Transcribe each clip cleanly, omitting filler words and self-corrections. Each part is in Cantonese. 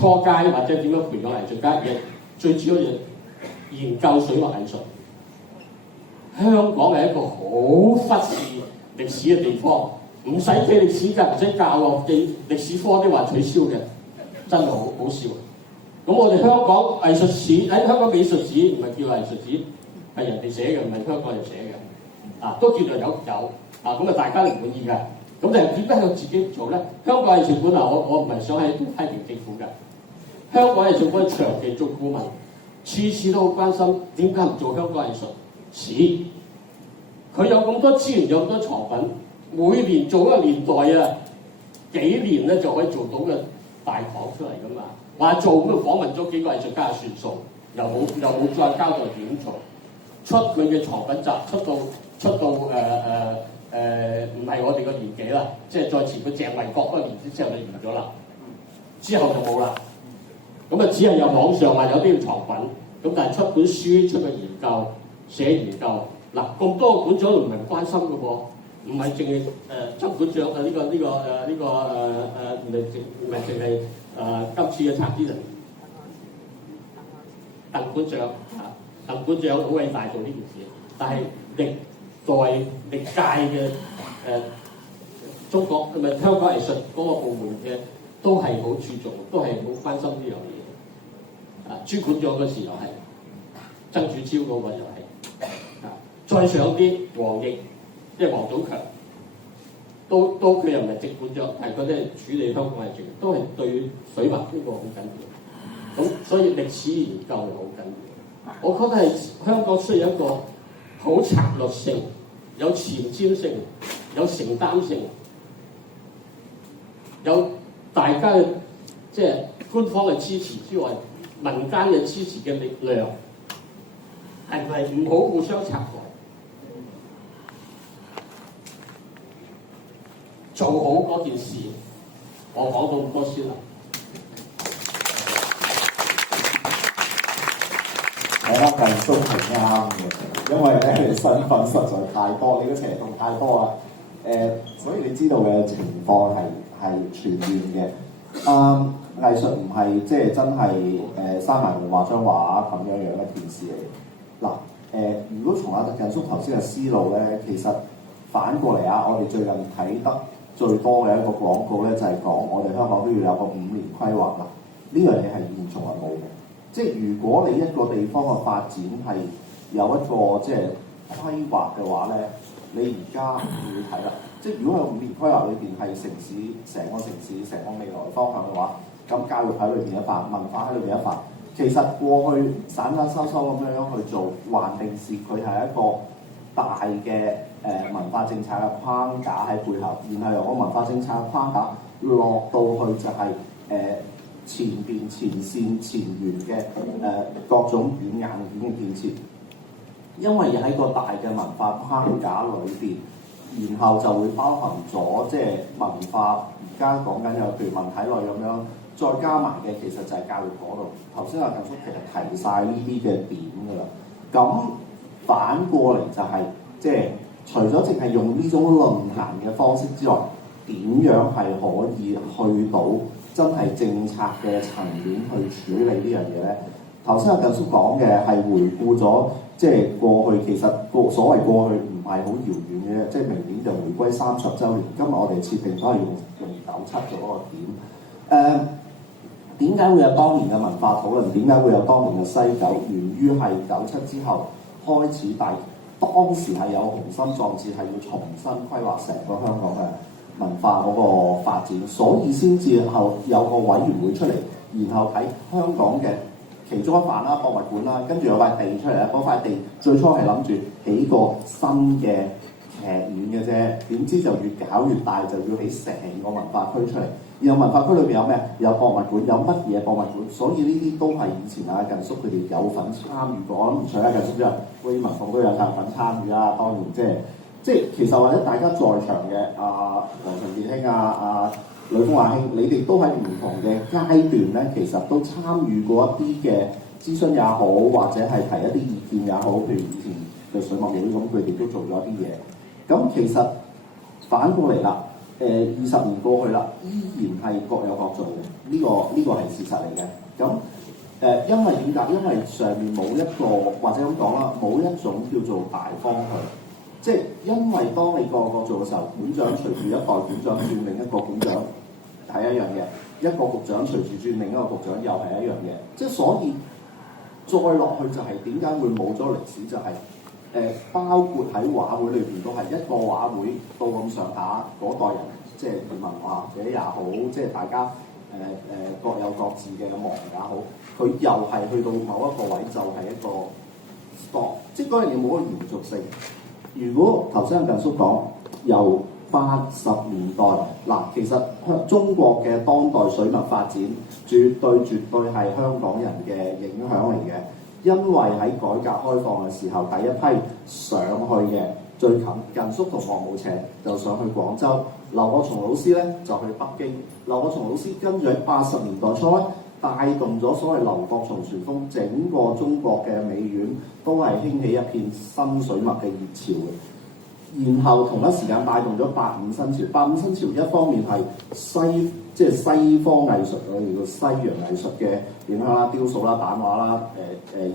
初階或者點樣培養藝術家嘅最主要嘅研究水墨藝術。香港係一個好忽視歷史嘅地方，唔使記歷史㗎，唔使教喎，記歷史科都話取消嘅，真係好笑。咁我哋香港藝術史喺香港美術史唔係叫藝術史，係人哋寫嘅，唔係香港人寫嘅，都叫做有咁啊大家都唔滿意嘅。咁就點解佢自己做咧？香港藝術館我唔係想喺批評政府嘅。香港藝術館長期做顧問，次次都好關心點解唔做香港藝術史。佢有咁多資源，有咁多藏品，每年做一個年代啊，幾年咧就可以做到嘅大廠出嚟噶嘛。話做咁就訪問咗幾個藝術家算數，又冇再交代點做，出佢嘅藏品集出到唔係我哋個年紀啦，即係再前佢鄭維國嗰個年紀之後就完咗啦，之後就冇啦。咁啊只係有網上話有啲藏品，咁但係出本書出個研究寫研究嗱，咁多個館長唔係唔關心嘅喎，唔係淨係曾館長唔係淨係今次嘅策展人鄧館長鄧館長好偉大做呢件事，但係歷屆嘅中國同埋香港藝術嗰個部門嘅都係好注重，都係好關心呢樣嘢。朱館長嗰時又係，曾主超嗰個又係，再上啲黃奕，即係黃祖強，都佢又唔係直館長，但係佢都係處理香港藝術，都係對水墨呢個好緊要。咁所以歷史研究係好緊要。我覺得係香港需要一個好策略性、有前瞻性、有承擔性、有大家嘅即係官方嘅支持之外，民間嘅支持嘅力量，係咪唔好互相拆台，做好嗰件事？我講到咁多先啦。我覺得近叔係啱嘅，因為咧你身份實在太多，你嘅斜動太多啦。所以你知道嘅情況係全面嘅。藝術唔係即係真係閂埋門畫張畫咁樣一件事嚟。嗱如果從阿近叔頭先嘅思路咧，其實反過嚟我哋最近睇得最多嘅一個廣告咧，就係講我哋香港都要有個5年規劃啦。呢樣嘢係現從來冇嘅。即係如果你一個地方嘅發展係有一個即係規劃嘅話咧，你而家要睇啦。即係如果喺5年規劃裏邊係城市成個城市成個未來方向嘅話，咁教育喺裏邊一塊，文化喺裏邊一塊。其實過去散散收收咁樣去做，還定是佢係一個大嘅文化政策嘅框架喺背後，然後由個文化政策嘅框架落到去就係前邊前線前沿嘅各種軟硬件嘅建設，因為喺個大嘅文化框架裏邊，然後就會包含咗即係文化。而家講緊有譬如文體類咁樣，再加埋嘅其實就係教育嗰度。頭先阿近叔其實提晒呢啲嘅點㗎啦。咁反過嚟就係即係除咗淨係用呢種論壇嘅方式之外，點樣係可以去到真係政策嘅層面去處理呢樣嘢咧？頭先阿近叔講嘅係回顧咗即係過去，其實所謂過去唔係好遙遠嘅，即係明年就回歸30週年。今日我哋設定都係用97做嗰個點。點解會有當年嘅文化討論？點解會有當年嘅西九？源於係97之後開始，但當時係有雄心壯志，係要重新規劃成個香港嘅文化嗰個發展，所以先至後有個委員會出嚟，然後喺香港嘅其中一範啦，博物館啦，跟住有塊地出嚟啦。嗰塊地最初係諗住起個新嘅劇院嘅啫，點知就越搞越大，就要起成個文化區出嚟。然後文化區裏邊有咩？有博物館，有乜嘢博物館？所以呢啲都係以前阿近叔佢哋有份參與過。我諗除咗近叔之外，威文鳳都有份參與啦。當然即係其實或者大家在場嘅黃陳健兄呂風華兄，你哋都喺唔同嘅階段咧，其實都參與過一啲嘅諮詢也好，或者係提一啲意見也好。譬如以前嘅水墨會咁，佢哋都做咗一啲嘢。咁其實反過嚟啦， 20年過去啦，依然係各有各做嘅，呢個係事實嚟嘅。咁因為點解？因為上面冇一個或者咁講啦，冇一種叫做大方向。即係因為當你各個做嘅時候，館長隨住一代館長轉另一個館長係一樣嘅，一個局長隨住轉另一個局長又係一樣嘅。即係所以再落去就係點解會冇咗歷史？就係、包括喺畫會裏邊都係一個畫會到咁上下嗰代人，即係移民或者也好，即係大家各有各自嘅忙也好，佢又係去到某一個位就係一個 stop， 即係嗰樣嘢冇個延續性。如果頭先近叔講由80年代嗱，其實中國嘅當代水墨發展絕對係香港人嘅影響嚟嘅，因為喺改革開放嘅時候，第一批上去嘅最近叔同王武邪就上去廣州，劉國松老師咧就去北京。劉國松老師跟住喺80年代初咧，帶動咗所謂劉國松旋風，整個中國嘅美院都係興起一片新水墨嘅熱潮嘅。然後同一時間帶動咗85新潮。85新潮一方面係西方藝術，我哋叫西洋藝術嘅影響啦，雕塑啦、版畫啦、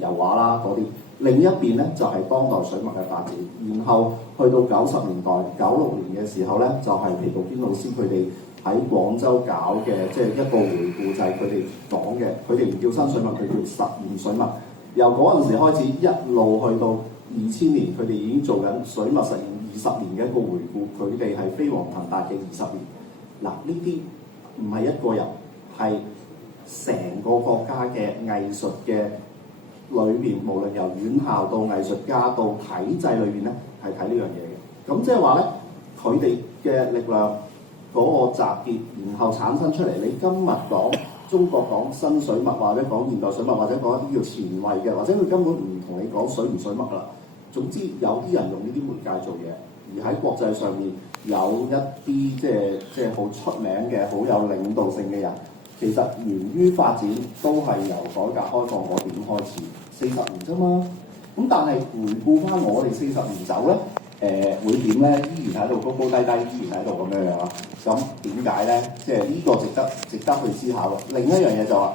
油畫啦嗰啲。另一邊咧就係、是、當代水墨嘅發展。然後去到90年代96年嘅時候咧，就係、是、皮杜堅老師佢哋喺廣州搞嘅，即係一個回顧，就係佢哋講嘅，佢哋唔叫新水墨，佢叫實驗水墨。由嗰陣時開始一路去到2000年，佢哋已經做緊水墨實驗20年嘅一個回顧，佢哋係飛黃騰達嘅20年。嗱，呢啲唔係一個人，係成個國家嘅藝術嘅裏邊，無論由院校到藝術家到體制裏邊咧，係睇呢樣嘢嘅。咁即係話咧，佢哋嘅力量嗰個集結，然後產生出嚟。你今日講中國講新水墨，或者講現代水墨，或者講一啲叫前衛嘅，或者佢根本唔同你講水唔水墨噶啦。總之有啲人用呢啲媒介做嘢，而喺國際上面有一啲即係好出名嘅、好有領導性嘅人，其實源於發展都係由改革開放嗰點開始，40年啫嘛。咁但係回顧翻我哋40年走咧，會點咧？依然喺度高高低低，依然喺度咁樣樣啦。咁點解咧？即係呢個值得去思考嘅。另一樣嘢就話、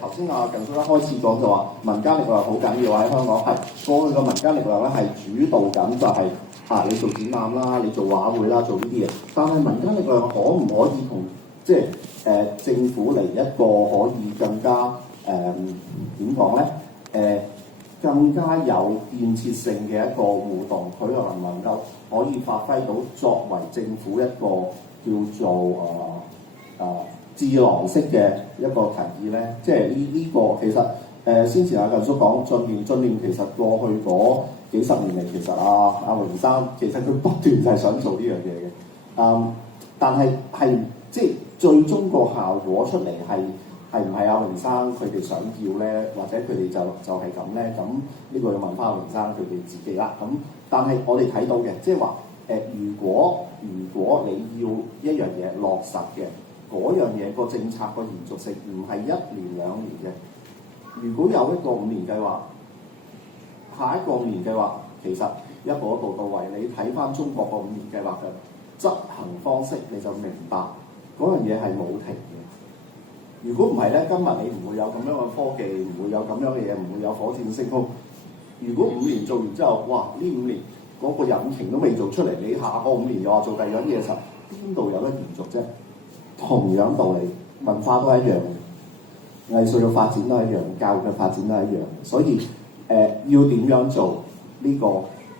頭先近叔一開始講就話民間力量好緊要喺香港，係過去個民間力量咧係主導緊，就係你做展覽啦，你做畫會啦，做呢啲嘢。但係民間力量可唔可以同政府嚟一個可以更加點講咧？更加有建設性嘅一個互動，佢又能唔能夠可以發揮到作為政府一個叫做智囊式嘅一個提議咧？即係呢個其實先前近叔講進念其實過去嗰幾十年嚟，其實阿榮生其實佢不斷就係想做呢樣嘢嘅，但係即係最終個效果出嚟係唔係阿榮生佢哋想要咧，或者佢哋就係咁咧？咁呢個要問翻阿榮生佢哋自己啦。咁但係我哋睇到嘅，即係話如果你要一樣嘢落實嘅，嗰樣嘢個政策個延續性唔係1年2年嘅。如果有一個5年計劃，下一個5年計劃其實一步一步到位。你睇翻中國個5年計劃嘅執行方式，你就明白嗰樣嘢係冇停嘅。如果唔係咧，今日你唔會有咁樣嘅科技，唔會有咁樣嘅嘢，唔會有火箭升空。如果5年做完之後，哇！呢5年嗰個引擎都未做出嚟，你下個5年又話做第二樣嘢嘅時候，邊度有得延續啫？同樣道理，文化都係一樣，藝術嘅發展都係一樣，教育嘅發展都係一樣。所以要點樣做呢個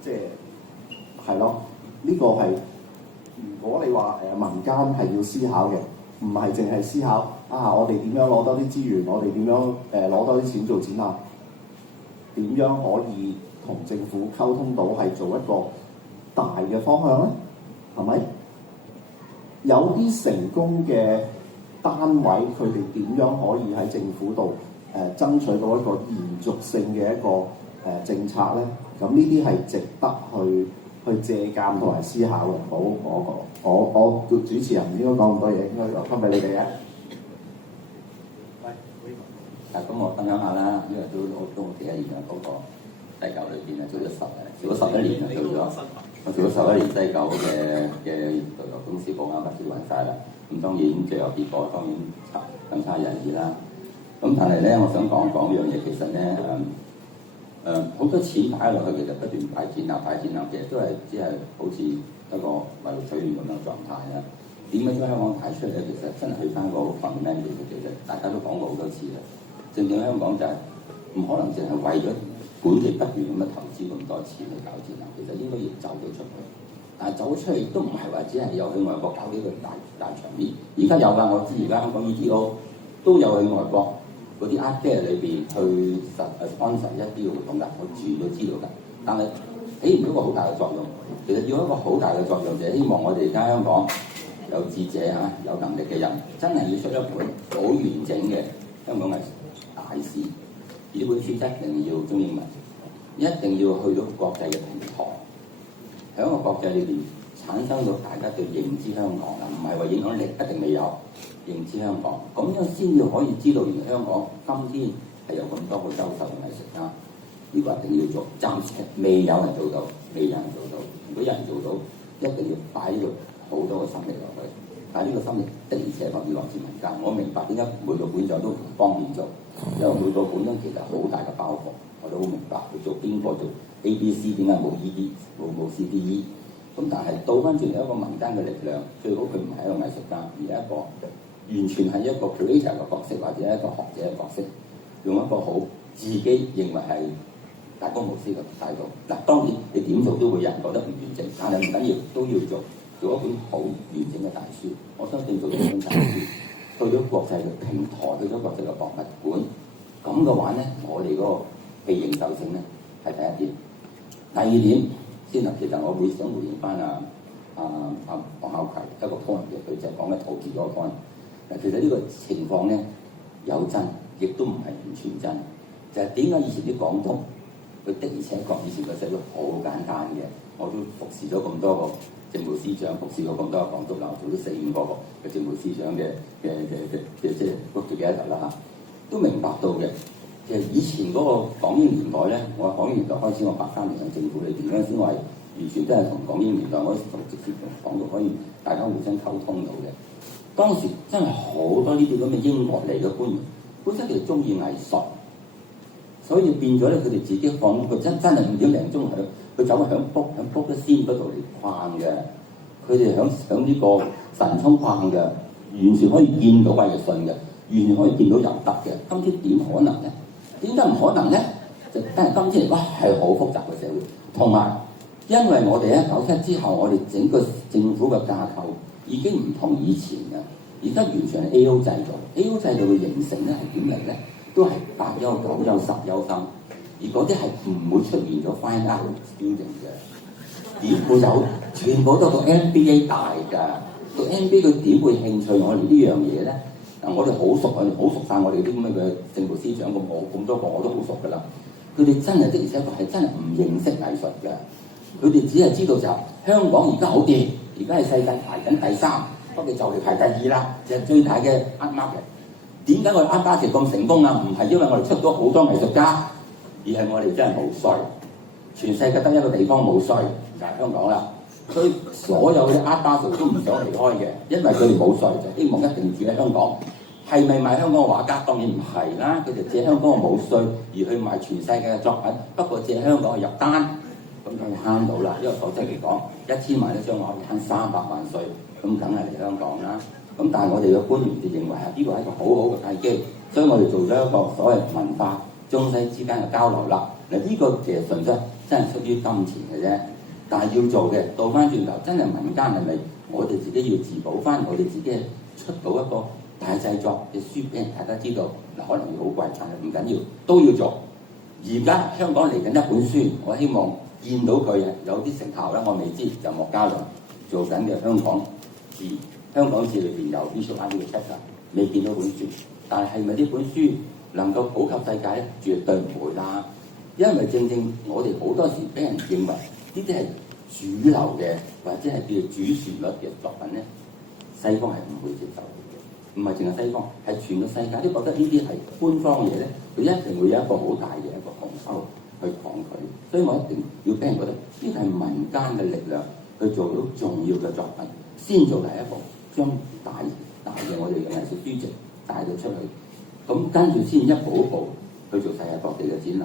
即係咯？呢個係如果你話民間係要思考嘅，唔係淨係思考我哋點樣攞多啲資源，我哋點樣攞多啲錢做展覽，點樣可以同政府溝通到係做一個大嘅方向咧？係咪？有啲成功嘅單位，佢哋點樣可以喺政府度爭取到一個延續性嘅一個政策咧？咁呢啲係值得去借鑑同埋思考嘅。好，我主持人唔應該講咁多嘢，應該留翻俾你哋嘅。咁我分享下啦，因為都幾一年啦，嗰個地球裏邊啊，做咗11年啦，做咗。我做咗11年西九嘅導遊公司保安法師揾晒啦。咁當然最後結果當然更差人意啦。咁但係咧，我想講一樣嘢，其實咧好多錢擺落去，其實不斷擺錢啊，其實都係只係好似一個為取暖咁樣狀態啦。點樣將香港帶出嚟咧？其實真係去翻個好 fundamental 嘅，其實大家都講過好多次啦。正正香港就係唔可能淨係為咗本地不斷咁樣投資咁多錢去搞展覽，其實應該要走咗出去。但係走出去都唔係話只係有去外國搞幾個大場面。而家有㗎，我知而家香港 ETO 都有去外國嗰啲 art fair 裏邊去sponsor一啲活動㗎，我全都知道㗎。但係起唔到一個好大嘅作用。其實要一個好大嘅作用，就係希望我哋而家香港有智者啊，有能力嘅人，真係要出一本好完整嘅香港藝術大史。而呢本書一定要中英文，一定要去到國際嘅平台，喺個國際裏邊產生到大家對認知香港啊，唔係話影響力一定未有認知香港，咁樣先至可以知道原來香港今天係有咁多個優秀嘅藝術家。呢個一定要做，暫時未有人做到，如果有人做到，一定要擺入好多個心力落去。但係呢個心力的而且確要來自民間。我明白點解每個館長都唔方便做，因為每個館長其實好大嘅包袱，我都好明白。佢做邊個做 ABC 點解冇 ED 冇 CDE？ 咁但係倒翻轉嚟一個民間嘅力量，最好佢唔係一個藝術家，而係一個完全係一個 creator 嘅角色，或者一個學者嘅角色，用一個好自己認為係大公無私嘅態度。嗱，當然你點做都會有人覺得唔完整，但係唔緊要，都要做一本好完整嘅大書。我相信做到一本大書，去咗國際嘅平台，去咗國際嘅博物館，咁嘅話咧，我哋嗰個被認受性咧係第一點。第二點先啦，其實我會想回應翻黃孝葵一個 point 嘅，佢就係講緊陶傑嗰個 point。嗱，其實呢個情況咧有真，亦都唔係完全真。就係點解以前啲港督？佢的而且確以前個社會好簡單嘅，我都服侍咗咁多個政務司長，服侍咗咁多個港督啦，做咗4-5個嘅政務司長嘅即係嗰幾多啦嚇，都明白到嘅。其實以前嗰個港英年代咧，我港英年代開始，我83年喺政府裏邊嗰陣時，我係完全都係同港英年代嗰時同直接同港督可以大家互相溝通到嘅。當時真係好多呢啲咁嘅英國嚟嘅官員，本身佢哋中意藝術。所以變咗咧，佢哋自己放佢真係5點零鐘佢走響卜一仙嗰度嚟逛嘅。佢哋響呢個神涌逛嘅，完全可以見到藝術嘅，完全可以見到游得嘅。今天點可能咧？點解唔可能咧？就但係今天嚟講係好複雜嘅社會，同埋因為我哋喺97之後，我哋整個政府嘅架構已經唔同以前嘅，而家完全係 A.O. 制度。A.O. 制度嘅形成咧係點嚟咧？都係8優、9優、10優生，而嗰啲係唔會出現咗 fine art student 嘅，點會有？全部都係個 MBA 大㗎，個 MBA 佢點會興趣我哋呢樣嘢咧？嗱，我哋好熟，好熟晒我哋啲咁嘅政務司長咁多個我都好熟㗎啦。佢哋真係的而且確係真係唔認識藝術嘅，佢哋只係知道就香港而家好掂，而家係世界排緊第3，不過就嚟排第2啦，就係最大嘅 art market。點解我哋art market咁成功啊？唔係因為我哋出咗好多藝術家，而係我哋真係冇稅。全世界得一個地方冇稅，就係香港啦。所以所有嘅art market都唔想離開嘅，因為佢哋冇稅，就希望一定住喺香港。係咪賣香港嘅畫家？當然唔係啦，佢哋借香港嘅冇稅而去賣全世界嘅作品。不過借香港嘅入單，咁就慳到啦。因為否則嚟講，1000萬一張畫慳300萬稅，咁梗係嚟香港啦。咁但係我哋嘅官員就認為係呢個係一個好好嘅契機，所以我哋做咗一個所謂文化中西之間嘅交流啦。嗱，呢個其實純粹真係出於金錢嘅啫，但係要做嘅倒翻轉頭，真係民間係咪我哋自己要自保翻，我哋自己出到一個大製作嘅書俾人大家知道。嗱，可能要好貴，但係唔緊要，都要做。而家香港嚟緊一本書，我希望見到佢有啲成效啦，我未知就莫家良做緊嘅香港字。香港字裏邊有 visual art 呢個 chapter， 未見到本書，但係咪呢本書能夠普及世界咧？絕對唔會啦，因為正正我哋好多時俾人認為呢啲係主流嘅，或者係叫做主旋律嘅作品咧，西方係唔會接受嘅，唔係淨係西方，係全個世界都覺得呢啲係官方嘢咧，佢一定會有一個好大嘅一個鴻溝去抗拒。所以我一定要俾人覺得呢個係民間嘅力量去做到重要嘅作品，先做第一步，將大嘅我哋嘅藝術書籍帶到出去。咁跟住先一步一步去做世界各地嘅展覽。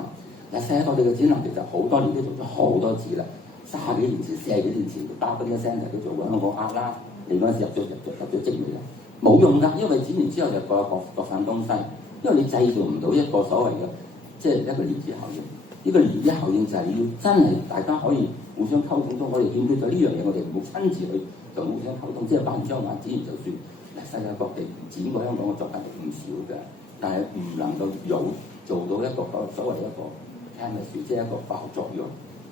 嗱，世界各地嘅展覽其實好多年都做咗好多次啦，30幾年前、40幾年前，包括呢個 centre 都做過香港壓啦。你嗰陣時入咗職未啦？冇用㗎，因為展完之後就各散東西，因為你製造唔到一個所謂嘅即係一個漣漪效應。呢個漣漪效應就係要真係大家可以互相溝通到，我哋欠缺咗呢樣嘢，我哋唔好親自去同互相溝通，即係扮張眼展完就算。世界各地展過香港嘅作品唔少嘅，但係唔能夠做到一個所謂一個 chemistry， 即係一個化學作用。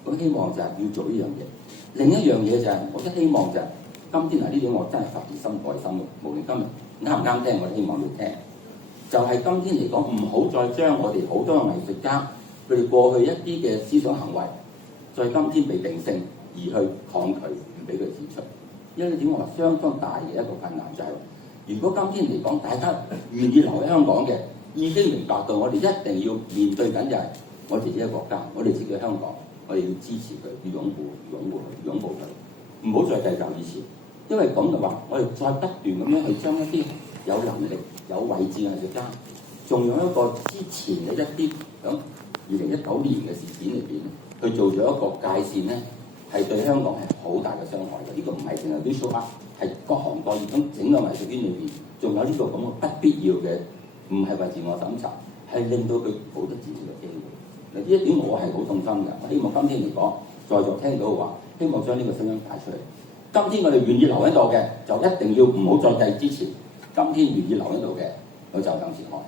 咁希望就係要做呢樣嘢。另一樣嘢就係、我都希望就係、今天呢點我真係發自心內心嘅，無論今日啱唔啱聽，我都希望要聽。就係、今天嚟講，唔好再將我哋好多嘅藝術家佢哋過去一啲嘅思想行為，在今天被定性而去抗拒，唔俾佢展出。因為點我話相當大嘅一個困難就係、如果今天嚟講，大家願意留喺香港嘅，已經明白到我哋一定要面對緊就係我哋自己嘅國家，我哋自己嘅香港，我哋要支持佢，要擁護佢，唔好再計較以前。因為咁嘅話，我哋再不斷咁樣去將一啲有能力、有位置嘅藝術家，仲用一個之前嘅一啲響2019年嘅事件裏邊去做咗一個界線咧，係對香港係好大嘅傷害嘅。呢、個唔係淨係啲 show 係各行各業咁整個藝術圈裏邊，仲有呢個咁嘅不必要嘅，唔係為自我審查，係令到佢冇得自治嘅機會。嗱，呢一點我係好痛心嘅。我希望今天嚟講，在座聽到嘅話，希望將呢個聲音帶出嚟。今天我哋願意留喺度嘅，就一定要唔好再計之前。今天願意留喺度嘅，我就向前看，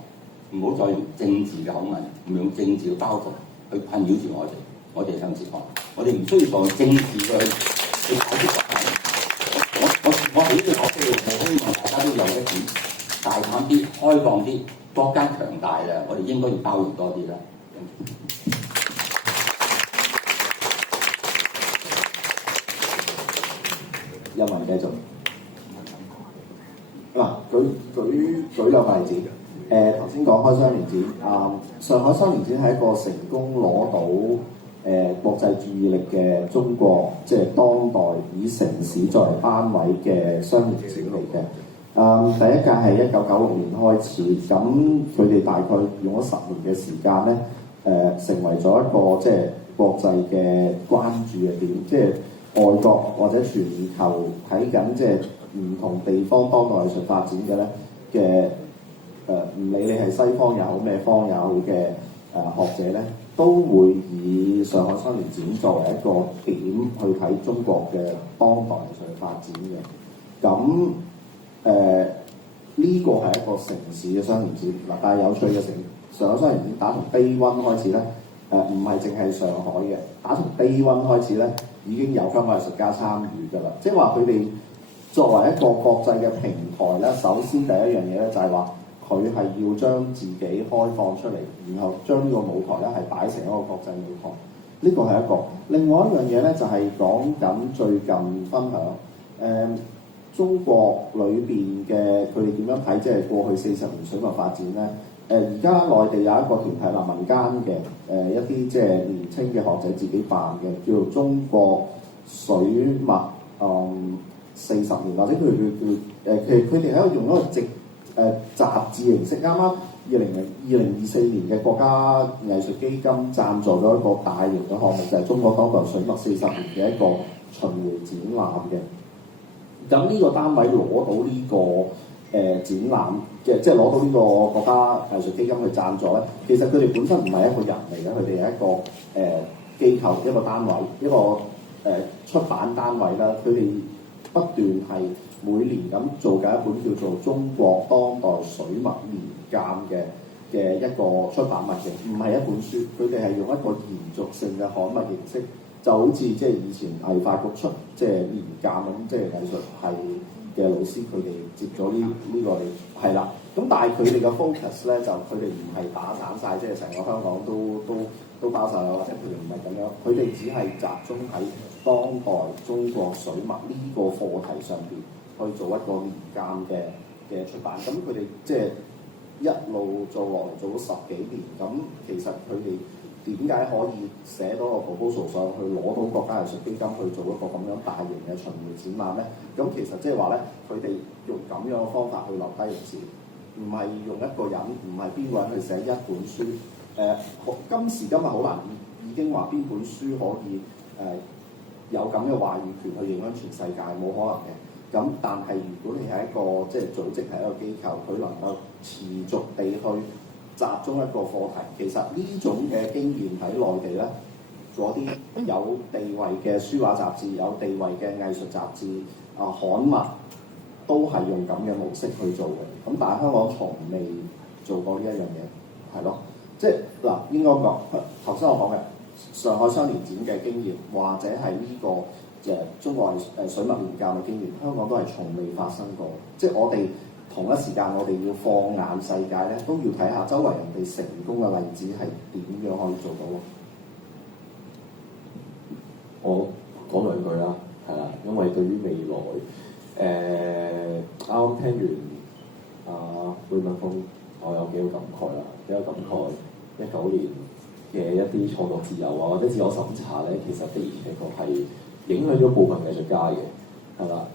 唔好再用政治嘅口吻，唔用政治嘅包袱去困擾住我哋。我哋向前看，我哋唔需要用政治去解決問題。我喺呢個角度，我希望大家都有一點大膽啲、開放啲。國家強大啦，我哋應該要包容多啲啦。一文繼續。嗱，舉兩個例子。頭先講開雙年展，上海雙年展係一個成功攞到國際注意力嘅中國即係當代以城市作為單位嘅雙年展嚟嘅。第一屆係1996年開始，咁佢哋大概用咗10年嘅時間咧，成為咗一個即係國際嘅關注嘅點，即係外國或者全球睇緊即係唔同地方當代藝術發展嘅咧嘅唔理你係西方也好咩方也好嘅學者咧，都會以上海雙年展作為一個點去睇中國嘅當代藝術發展嘅。咁呢個係一個城市嘅雙年展嗱，但係有趣嘅上海雙年展打從低溫開始咧，唔係淨係上海嘅，打從低溫開始咧已經有香港藝術家參與㗎啦。即係話佢哋作為一個國際嘅平台咧，首先第一樣嘢咧就係話佢係要將自己開放出嚟，然後將呢個舞台咧係擺成一個國際舞台。呢個係一個。另外一樣嘢咧就係講緊最近分享中國裏邊嘅佢哋點樣睇，即係過去40年水墨發展咧。而家內地有一個團體啦，民間嘅一啲即係年青嘅學者自己辦嘅，叫做中國水墨40年，或者佢哋喺度用一個雜誌形式。啱啱2024年嘅國家藝術基金贊助咗一個大型嘅項目，就係中國當代水墨40年嘅一個巡迴展覽嘅。咁呢個單位攞到呢個展覽嘅，即係攞到呢個國家藝術基金去贊助咧。其實佢哋本身唔係一個人嚟嘅，佢哋係一個機構、一個單位、一個出版單位啦。佢哋不斷係每年咁做緊一本叫做《中國當代水墨年鑑》嘅一個出版物嘅，唔係一本書。佢哋係用一個延續性嘅刊物形式。就好似即係以前藝發局出即係年鑑咁，即係藝術系嘅老師佢哋接咗呢個嚟係啦。咁但係佢哋嘅 focus 咧，就佢哋唔係打散晒，即係成個香港都包晒啦，或者佢哋唔係咁樣。佢哋只係集中喺當代中國水墨呢個課題上邊去做一個年鑑嘅出版。咁佢哋即係一路做落嚟做咗10幾年。咁其實佢哋點解可以寫到個 proposal 上去攞到國家藝術基金去做一個咁樣大型嘅巡迴展覽咧？咁其實即係話咧，佢哋用咁樣嘅方法去留低歷史，唔係用一個人，唔係邊個人去寫一本書。今時今日好難已經話邊本書可以有咁嘅話語權去影響全世界，冇可能嘅。咁但係如果你係一個即係組織係一個機構，佢能夠持續地去集中一個課題，其實呢種嘅經驗喺內地咧，嗰啲有地位嘅書畫雜誌、有地位嘅藝術雜誌刊物，都係用咁嘅模式去做嘅。咁但係香港從未做過呢一樣嘢，係咯，即係嗱應該講頭先我講嘅上海雙年展嘅經驗，或者係呢個中國水墨年鑑嘅經驗，香港都係從未發生過。即係我哋同一時間，我哋要放眼世界咧，都要睇下周圍人哋成功嘅例子係點樣可以做到咯。我講兩句啦，係啦，因為對於未來啱啱聽完貝文峰，我有幾個感慨啦，幾個感慨19年嘅一啲創作自由啊，或者自我審查咧，其實的而且確係影響咗部分藝術家嘅，係啦。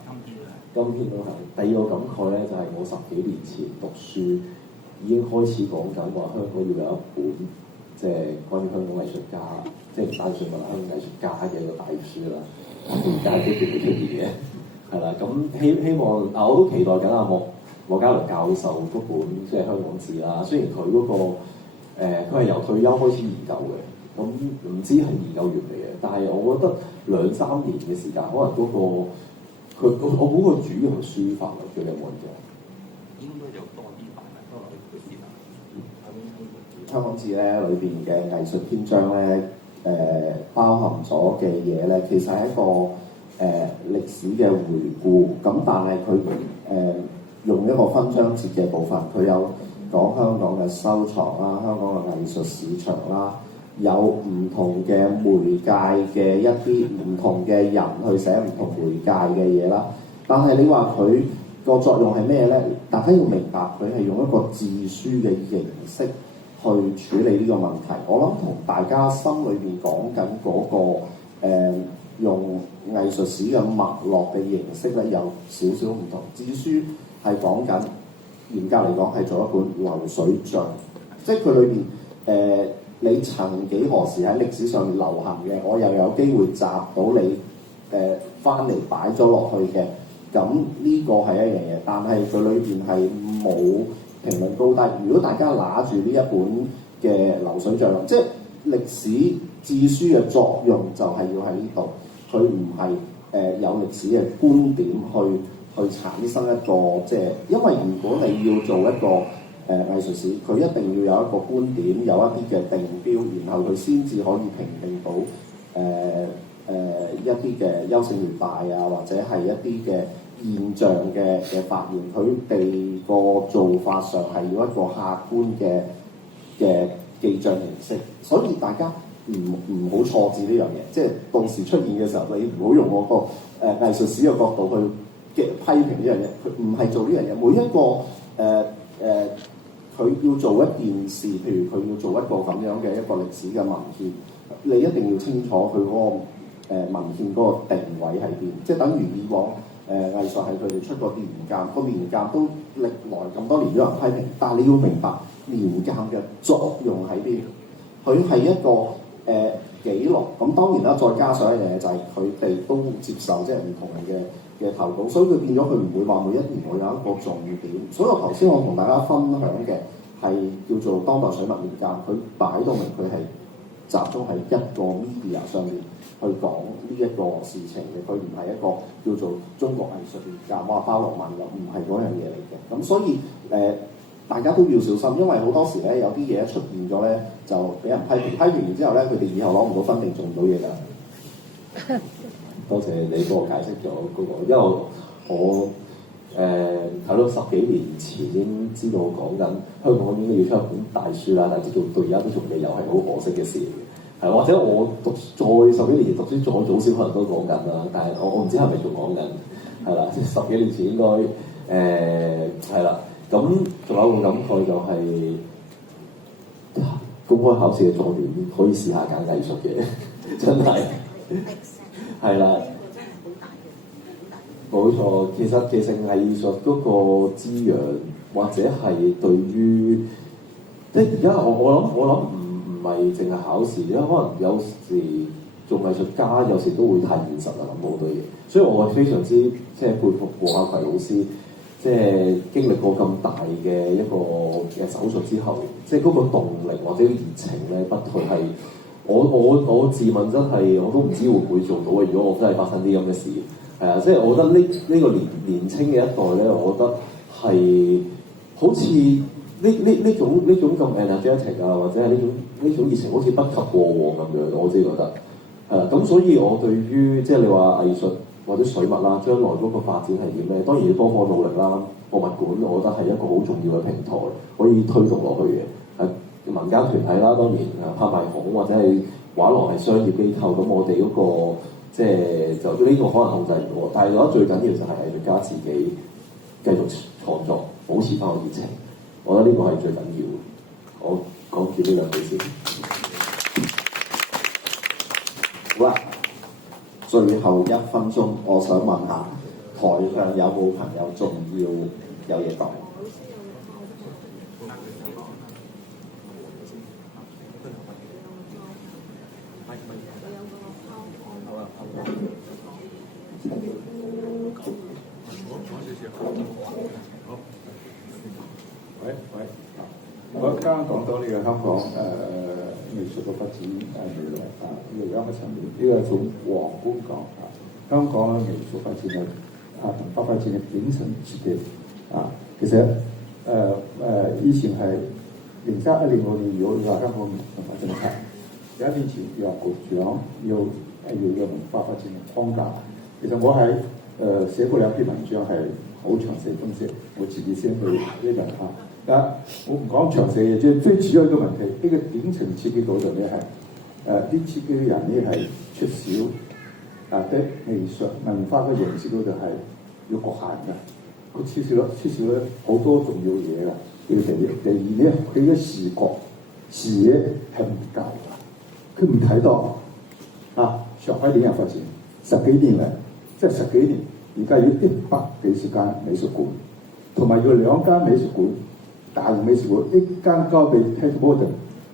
今天都係。第二個感慨咧，就係我10幾年前讀書已經開始講緊話香港要有一本即係關於香港藝術家，即係唔單止問香港藝術家嘅一個大書啦，而家都叫佢出現嘅，係啦。咁希望我都期待緊莫家良教授嗰本即係香港誌啦。雖然佢嗰個佢係由退休開始研究嘅，咁唔知係研究員嚟嘅，但係我覺得2-3年嘅時間，可能嗰個我估個主要係書法嚟嘅，你有冇印象？應該有多啲吧，多啲嘅書法。香港誌咧裏邊嘅藝術篇章咧，包含咗嘅嘢咧，其實係一個歷史嘅回顧。咁但係佢用一個分章節嘅部分，佢有講香港嘅收藏啦，香港嘅藝術市場啦，有唔同嘅媒介嘅一啲唔同嘅人去寫唔同媒介嘅嘢啦。但係你話佢個作用係咩咧？大家要明白，佢係用一個自書嘅形式去處理呢個問題。我諗同大家心裏邊講緊嗰個用藝術史嘅脈絡嘅形式咧，有少少唔同。自書係講緊嚴格嚟講係做一本流水帳，即係佢裏邊你曾幾何時喺歷史上面流行嘅，我又有機會集到你翻嚟擺咗落去嘅，咁呢個係一樣嘢。但係佢裏邊係冇評論高低。如果大家拿住呢一本嘅流水帳，即係歷史自書嘅作用就係要喺呢度，佢唔係有歷史嘅觀點去產生一個即係，因為如果你要做一個藝術史，佢一定要有一個觀點，有一啲嘅定標，然後佢先至可以評定到一啲嘅優勝劣敗啊，或者係一啲嘅現象嘅發現。佢哋個做法上係要一個客觀嘅記賬形式，所以大家唔好錯字呢樣嘢。即係到時出現嘅時候，你唔好用我個藝術史嘅角度去批評呢樣嘢。佢唔係做呢樣嘢。每一個佢要做一件事，譬如佢要做一個咁樣嘅一個歷史嘅文獻，你一定要清楚佢嗰個文獻嗰個定位喺邊。即係等於以往藝術係佢哋出過年鑑，個年鑑都歷來咁多年都有人批評，但係你要明白年鑑嘅作用喺邊。佢係一個記錄，咁當然啦，再加上一樣嘢就係佢哋都接受即係唔同人嘅投稿，所以佢變咗佢唔會話每一年會有一個重點。所以我頭先我同大家分享嘅係叫做當代水墨年鑑，佢擺到明佢係集中喺一個 media 上面去講呢一個事情嘅，佢唔係一個叫做中國藝術年鑑，哇包羅萬有，唔係嗰樣嘢嚟嘅。咁所以大家都要小心，因為好多時咧有啲嘢一出現咗咧，就俾人批評，批評完之後咧，佢哋以後攞唔到分定做唔到嘢㗎。多謝你幫我解釋咗嗰個，因為我睇到10幾年前已經知道講緊香港應該要出一本大書啦，但係到而家都仲未有，係好可惜嘅事嚟嘅。係或者我再10幾年前讀書再早少可能都講緊啦，但係我唔知係咪仲講緊，係啦，即係10幾年前應該係啦。咁仲有一個感慨就係公開考試嘅狀元可以試下揀藝術嘅，真係係啦。冇錯，其實藝術嗰個滋養，或者係對於即係而家我諗唔係淨係考試，因為可能有時做藝術家有時都會太現實啦，諗好多嘢，所以我係非常之即係佩服黃孝葵老師，即係經歷過咁大嘅一個嘅手術之後，即係嗰個動力或者熱情咧不退係我自問真係我都唔知會唔會做到嘅。如果我真係發生啲咁嘅事。係啊，即係我覺得呢個年青嘅一代咧，我覺得係好似呢種咁 energetic 啊，或者係呢種熱情，好似不及過往咁樣。我自己覺得咁所以我對於即係你話藝術或者水墨啦，將來嗰個發展係點咧？當然要多方努力啦。博物館我覺得係一個好重要嘅平台，可以推動落去嘅。民間團體啦，當然拍賣行或者係畫廊係商業機構，咁我哋嗰個。即係就呢個可能控制唔到，但係我覺得最緊要就係藝術家自己繼續創作，保持翻個熱情。我覺得呢個係最緊要嘅。我講住呢兩句先。好啦，最後1分鐘，我想問下台上有冇朋友仲要有嘢講？我剛剛講到呢個香港藝術嘅發展未來呢個兩個層面，呢個從宏觀講香港藝術發展同北發展嘅頂層設計其實以前係2031年我哋有話香港文化政策，1年前有局長要文化發展嘅框架。其實我係寫過2篇文章係好詳細分析，我自己先去呢輪我唔講詳細嘅，即係最主要一個問題，呢個頂層設計嗰度咧係啲設計嘅人咧係出少嘅藝術文化嘅形式嗰度係要局限嘅，佢缺少咗好多重要嘢㗎。第二咧，佢嘅視野係唔夠㗎，佢唔睇到上海點樣發展10幾年嚟，即係10幾年，而家要100幾間美術館，同埋要2間美術館。大型美術館一間交俾 Tate Modern，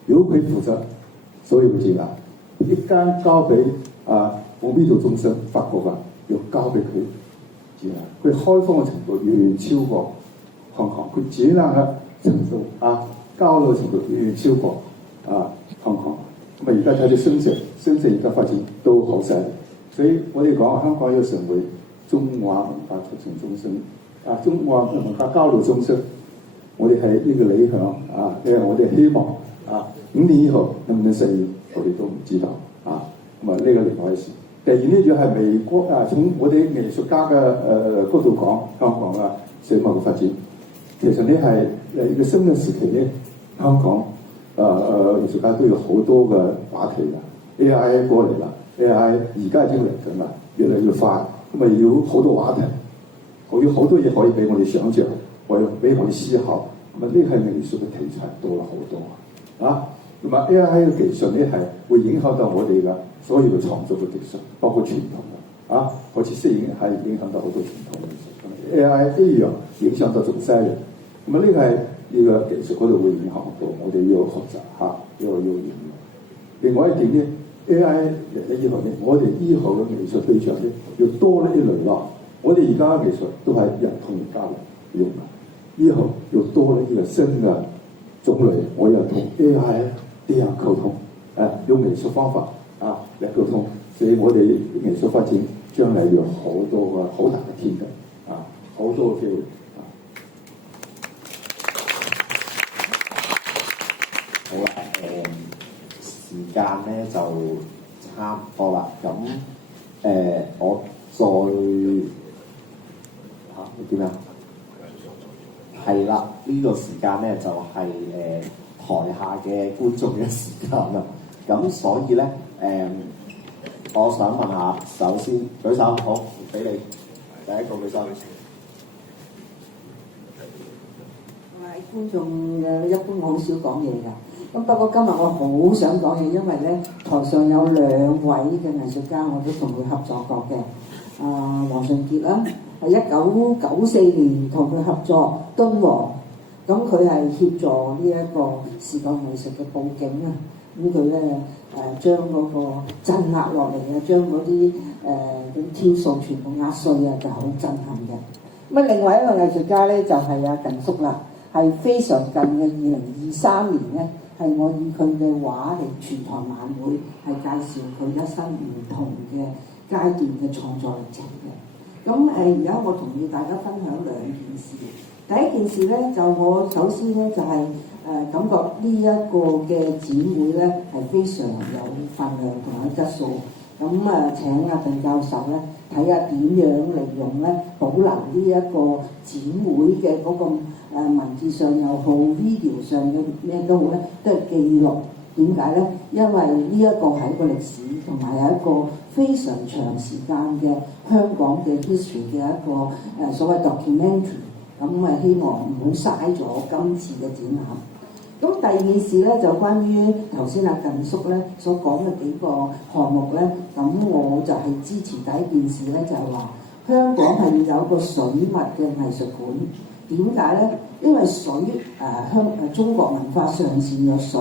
如果佢負責所有嘅展覽，一間交俾奧比度中心法國嘅，要交俾佢展覽。佢開放嘅程度遠遠超過香港，佢展覽嘅程度交流嘅程度遠遠超過香港。咁而家睇到深圳而家發展都好犀利，所以我哋講香港要成為中華文化促進中心，中華文化交流中心。我哋係呢個理想因為我哋希望5年以後能唔能實現，我哋都唔知道咁呢個另外一事。第二呢，就係美國從我哋藝術家嘅角度講，香港水墨嘅發展，其實呢係一個新嘅時期咧，香港藝術家都有好多嘅話題啦 ，AI 過嚟啦 ，AI 而家已經嚟緊啦，越嚟越快，咁啊要好多話題，我要好多嘢可以俾我哋想像。俾我哋思考，咁呢係藝術嘅題材多啦好多咁AI 嘅技術咧係會影響到我哋嘅所有嘅創作嘅技術，包括傳統嘅好似攝影係影響到好多傳統嘅藝術，AI 一樣影響到仲犀利。咁呢個係呢個技術嗰度會影響到我哋要學習要研究。另外一點咧 ，AI 嚟以後咧，我哋以後嘅藝術對象咧要多呢一類咯。我哋而家嘅藝術都係人同人交流用嘅。以後要多呢個新嘅種類，我要同 AI 啲人溝通，用藝術方法嚟溝通，所以我哋藝術發展將來有好多個好大嘅天地好多嘅機會好啦，時間咧就差唔多啦，咁我再點啊？係啦，呢個時間咧就係台下嘅觀眾嘅時間啦。咁所以咧我想問下，首先舉手，好，俾你第一個舉手。觀眾嘅一般我好少講嘢㗎。咁不過今日我好想講嘢，因為咧台上有2位嘅藝術家，我都同佢合作過嘅。黃順傑啦，係1994年同佢合作敦煌，咁佢係協助呢一個視覺藝術嘅佈景啊。咁佢咧將嗰個鎮壓落嚟啊，將嗰啲天數全部壓碎啊，就好震撼嘅。咁啊，另外一個藝術家咧就係阿近叔啦，係非常近嘅2023年咧，係我以佢嘅畫嚟全台晚會，係介紹佢一生唔同嘅階段嘅創作歷程嘅。咁而家我同大家分享2件事。第一件事咧，就我首先咧就係感覺呢一個嘅展會咧係非常有份量同埋質素。咁請阿鄧教授咧睇下點樣利用咧保留呢一個展會嘅嗰個文字上又好 video 上嘅咩都好咧，都係記錄。點解咧？因為呢一個係一個歷史，同埋係一個非常長時間嘅香港嘅 history 嘅一個所謂 documentary。咁希望唔好嘥咗今次嘅展覽。咁第二件事咧就關於頭先阿近叔咧所講嘅幾個項目咧，咁我就係支持第一件事咧，就係話香港係要有一個水墨嘅藝術館。點解咧？因為水中國文化上線有水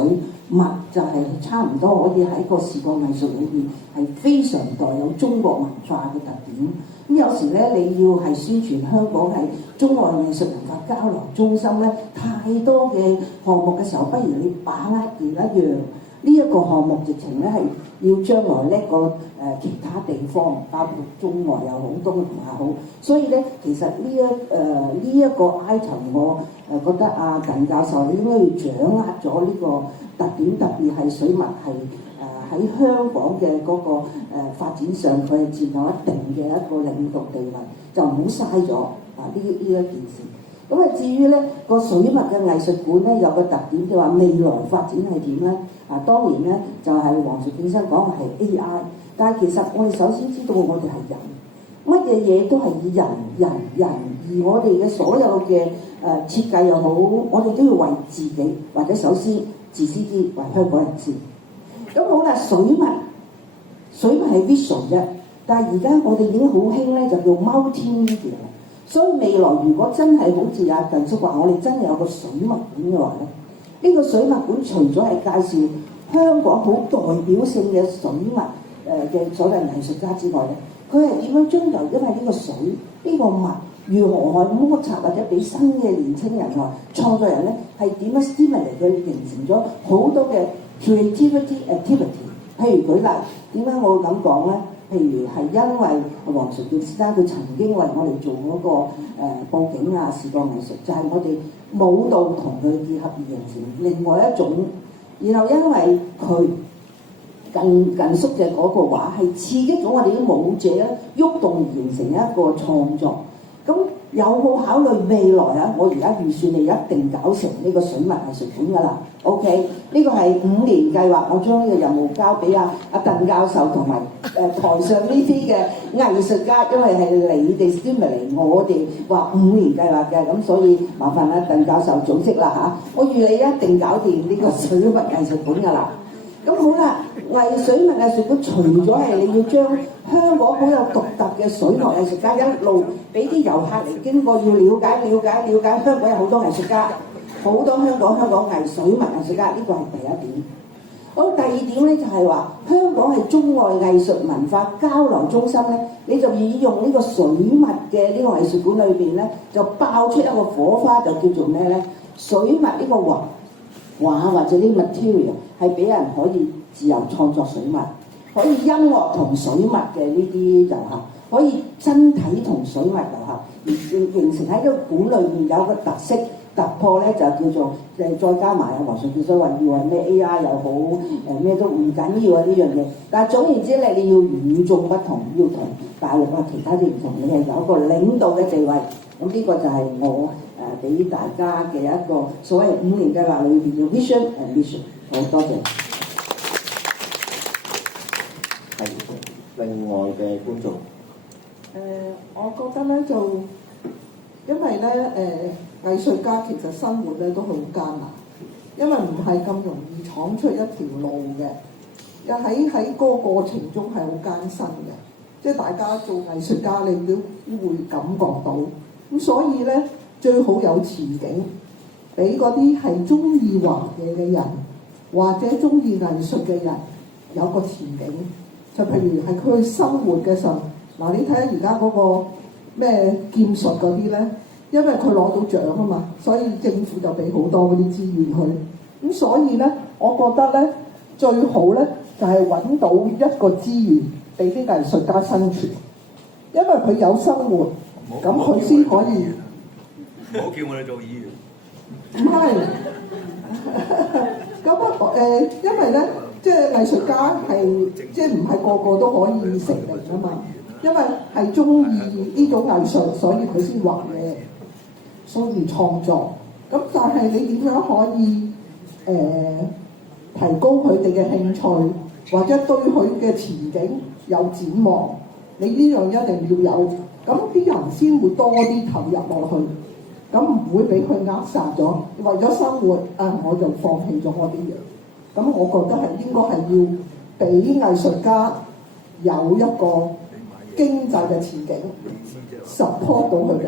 墨，就係差唔多可以喺個視覺藝術裏邊係非常代有中國文化嘅特點。咁有時咧，你要係宣傳香港係中外藝術文化交流中心咧，太多嘅項目嘅時候，不如你把握住一樣。呢一個項目直情咧係要將來叻過其他地方，包括中外又好，東南亞好。所以咧，其實呢一個 item， 我覺得阿近教授你應該要掌握咗呢個特點，特別係水墨係喺香港嘅嗰個發展上，佢係佔有一定嘅一個領導地位，就唔好嘥咗呢一件事。咁至於咧個水墨嘅藝術館咧有個特點，就話未來發展係點咧？當然咧就係黃順傑先生講嘅係 AI， 但係其實我哋首先知道我哋係人，乜嘢嘢都係以人，而我哋嘅所有嘅設計又好，我哋都要為自己，或者首先自私啲為香港人先。咁好啦，水墨係 visual 啫，但係而家我哋已經好興咧，就叫 multimedia。所以未來如果真係好似阿近叔話，我哋真係有個水墨館嘅話咧，呢個水墨館除咗係介紹香港好代表性嘅水墨嘅所謂藝術家之外咧，佢係點樣將由因為呢個水呢個墨如何去摩擦或者俾新嘅年青人啊創作人咧係點樣 stimulate 佢形成咗好多嘅 creativity activity。譬如舉例，點解我會咁講咧？譬如係因為黃順傑先生佢曾經為我哋做嗰個佈景啊視覺藝術，就係我哋舞蹈同佢結合而形成另外一種。然後因為佢近叔嘅嗰個畫係刺激咗我哋啲舞者咧喐動而形成一個創作。咁有冇考慮未來啊？我而家預算你一定搞成呢個水墨藝術館㗎啦。OK， 呢個係5年計劃，我將呢個任務交俾阿鄧教授同埋台上呢啲嘅藝術家，因為係你哋 stimulate 我哋話5年計劃嘅，咁所以麻煩阿鄧教授組織啦嚇。我預你一定搞掂呢個水墨藝術館㗎啦。咁好啦，水墨藝術館除咗係你要將香港好有獨特嘅水墨藝術家一路俾啲遊客嚟經過，要了解香港有好多藝術家，好多香港水墨藝術家，呢個係第一點。好，第二點咧就係話香港係中外藝術文化交流中心咧，你就以用呢個水墨嘅呢個藝術館裏邊咧，就爆出一個火花，就叫做咩咧？水墨呢個畫或者啲 material 係俾人可以自由創作水墨，可以音樂同水墨嘅呢啲遊客，可以真體同水墨遊客，而形成喺個館裏面有個特色突破咧，就叫做再加埋黃順傑所謂要係咩 AI 又好咩都唔緊要啊呢樣嘢。但係總言之咧，你要與眾不同，要同大陸啊其他啲唔同，你係有一個領導嘅地位。咁呢個就係我俾大家嘅一個所謂5年計劃裏邊嘅 vision and mission。好多謝。係另外嘅觀眾。我覺得咧就因為咧藝術家其實生活咧都好艱難，因為唔係咁容易闖出一條路嘅，又喺個過程中係好艱辛嘅，即係大家做藝術家你都會感覺到，咁所以咧最好有前景，俾嗰啲係中意畫嘢嘅人或者中意藝術嘅人有個前景，就譬如係佢生活嘅時候，嗱你睇下而家嗰個咩劍術嗰啲咧。因為佢攞到獎啊嘛，所以政府就俾好多嗰啲資源佢。咁所以咧，我覺得咧最好咧就係揾到一個資源俾啲藝術家生存，因為佢有生活，咁佢先可以。唔好叫我哋做議員。唔係，咁因為咧，即係藝術家係即係唔係個個都可以成名啊嘛，因為係中意呢種藝術，所以佢先畫嘢。所以創作，咁但係你點樣可以提高佢哋嘅興趣，或者對佢嘅前景有展望？你呢樣一定要有，咁啲人先會多啲投入落去，咁唔會俾佢扼殺咗。為咗生活，我就放棄咗我啲嘢。咁我覺得係應該係要俾藝術家有一個經濟嘅前景 support 到佢哋。